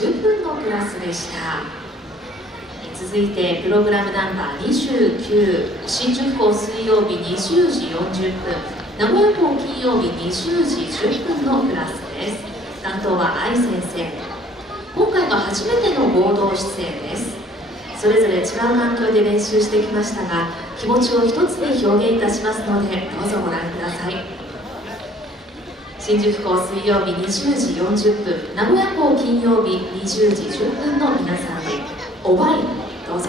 10分のクラスでした。続いてプログラムナンバー29、新宿港水曜日20時40分、名古屋港金曜日20時10分のクラスです。担当は愛先生。今回が初めての合同出演です。それぞれ違う環境で練習してきましたが、気持ちを一つに表現いたしますので、どうぞご覧ください。新宿港水曜日20時40分、名古屋港金曜日20時10分の皆さんで、おばい、どうぞ。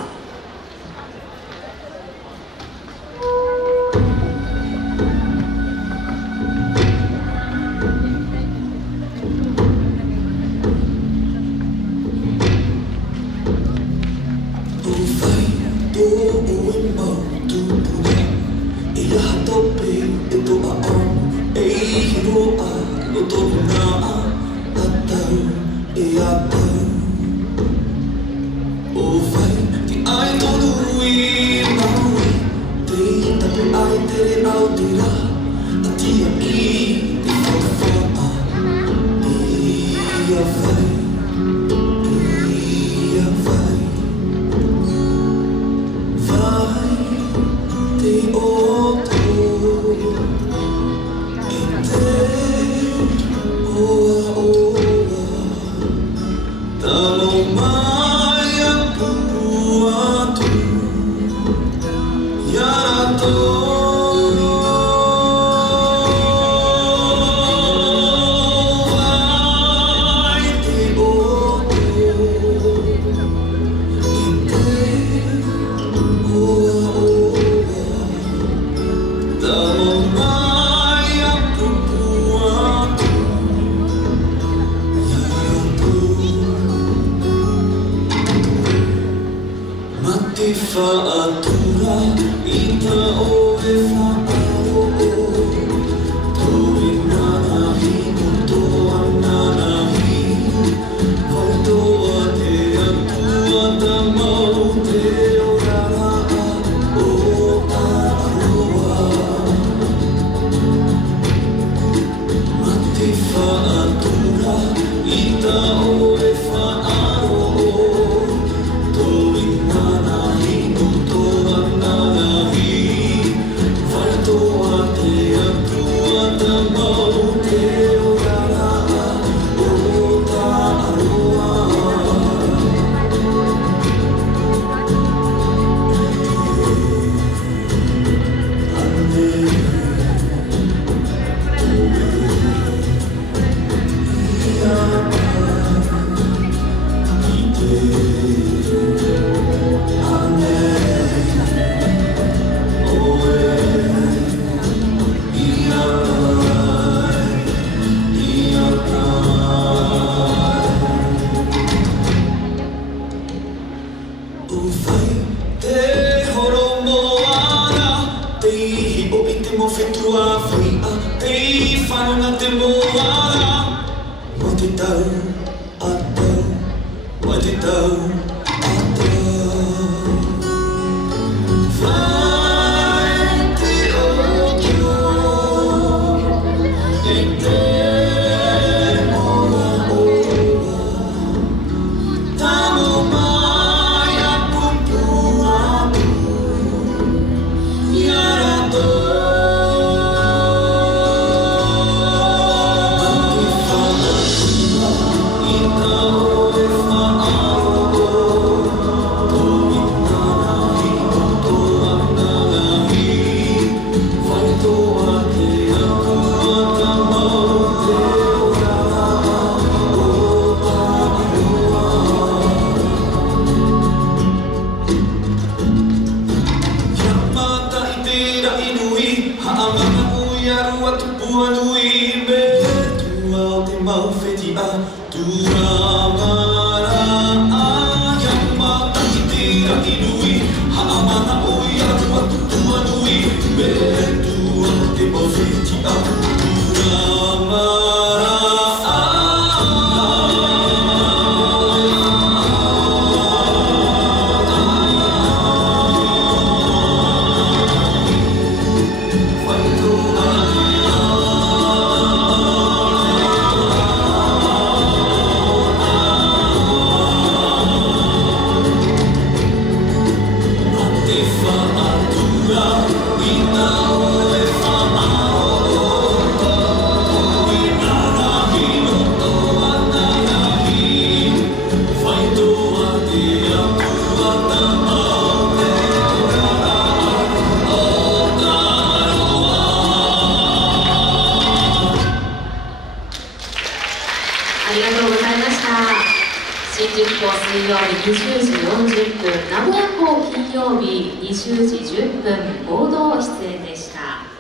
水曜日20時40分、名古屋港金曜日20時10分、合同出演でした。